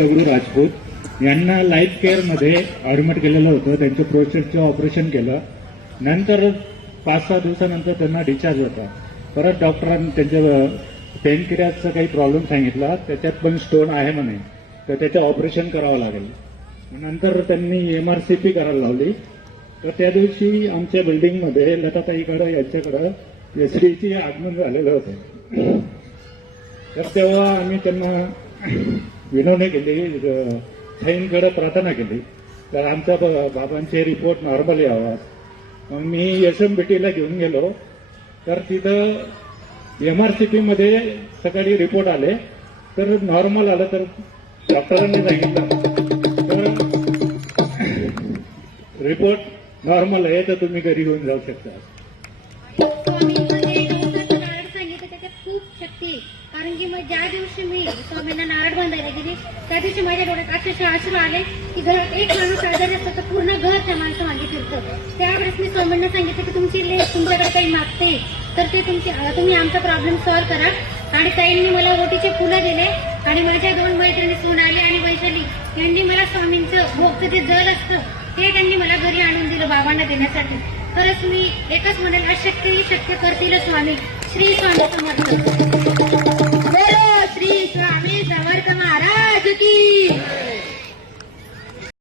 दगडू राजपूत यांना लाईफ केअरमध्ये ॲडमिट केलेलं होतं. त्यांच्या प्रोस्टेटचं ऑपरेशन केलं. नंतर 5-6 दिवसानंतर त्यांना डिस्चार्ज होता. परत डॉक्टरांनी त्यांच्या पेनक्रियाचा काही प्रॉब्लेम सांगितला, त्याच्यात पण स्टोन आहे म्हणे, तर त्याचं ऑपरेशन करावं लागेल. नंतर त्यांनी MRCP करायला लावली. तर त्या दिवशी आमच्या बिल्डिंगमध्ये लताताईकडं यांच्याकडं एसडीची आगमन झालेलं होतं. तर तेव्हा आम्ही त्यांना विनवणी केली, साईंकडे प्रार्थना केली, तर आमच्या बाबांचे रिपोर्ट नॉर्मल यावा. मग मी SMBTला घेऊन गेलो. तर तिथं MRCPमध्ये सकाळी रिपोर्ट आले, तर नॉर्मल आलं. तर डॉक्टरांनी सांगितलं तर रिपोर्ट नॉर्मल आहे, तर तुम्ही घरी घेऊन जाऊ शकता. कारण की मग ज्या दिवशी मी स्वामींना नारळ बांधायला गेली त्या दिवशी माझ्या डोळ्यात अक्षरशः अश्रू आले की घरात एक माणूस आजारी असतो तर पूर्ण घर त्या माणसं मागे फिरतं. त्यावेळेस मी स्वामींना सांगितलं की तुमची लेस तुमच्याकडे काही मागते तर ते तुम्ही आमचा प्रॉब्लेम सॉल्व्ह करा. आणि ताईंनी मला ओटीचे फुलं दिले आणि माझ्या 2 मैत्रिणी सोनाली आणि वैशाली यांनी मला स्वामींचं भोगचं जे जल असतं ते त्यांनी मला घरी आणून दिलं बाबांना देण्यासाठी. खरंच मी एकच म्हणेल, अशक्य शक्य करतील स्वामी. श्री स्वामी समर्थ. श्री स्वामी समर्थ महाराज की